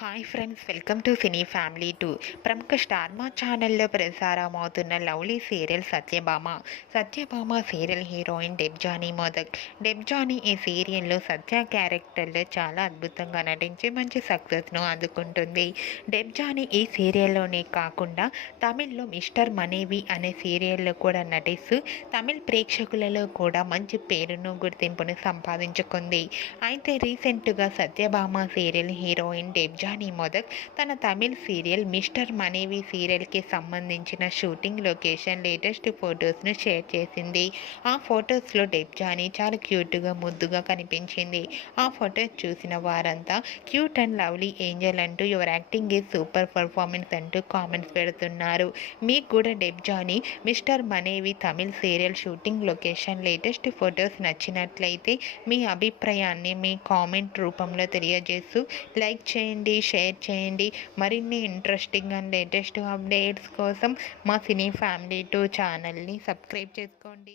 Hi friends, welcome to cine family 2. ప్రముఖ star Maa ఛానల్లో ప్రసారమవుతున్న lovely serial Satyabhama serial heroine Debjani Modak. Debjani ఈ సీరియల్లో సత్య క్యారెక్టర్లో చాలా అద్భుతంగా నటించి మంచి సక్సెస్ను అందుకుంటుంది. డెబ్జానీ ఈ సీరియల్లోనే కాకుండా తమిళ్లో మిస్టర్ మనేవి అనే సీరియల్లో కూడా నటిస్తూ తమిళ్ ప్రేక్షకులలో కూడా మంచి పేరును గుర్తింపును సంపాదించుకుంది. అయితే రీసెంట్గా సత్యభామ సీరియల్ హీరోయిన్ డెబ్జానీ మోదక్ తన తమిళ్ సీరియల్ మిస్టర్ మనేవి సీరియల్కి సంబంధించిన షూటింగ్ లొకేషన్ లేటెస్ట్ ఫొటోస్ను షేర్ చేసింది. ఆ ఫొటోస్లో డెబ్జానీ చాలా క్యూట్గా ముద్దుగా కనిపించింది. ఆ ఫొటోస్ చూసిన వారంతా క్యూట్ అండ్ లవ్లీ ఏంజల్ అంటూ your acting is super performance అంటూ కామెంట్స్ పెడుతున్నారు. మీకు కూడా డెబ్జానీ మిస్టర్ మనేవి Tamil serial shooting location latest photos నచ్చినట్లయితే మీ అభిప్రాయాన్ని మీ కామెంట్ రూపంలో తెలియజేస్తూ లైక్ చేయండి, షేర్ చేయండి. మరిన్ని ఇంట్రెస్టింగ్ అండ్ లేటెస్ట్ అప్డేట్స్ కోసం మా సినీ ఫ్యామిలీ 2 ఛానల్ని సబ్స్క్రైబ్ చేసుకోండి.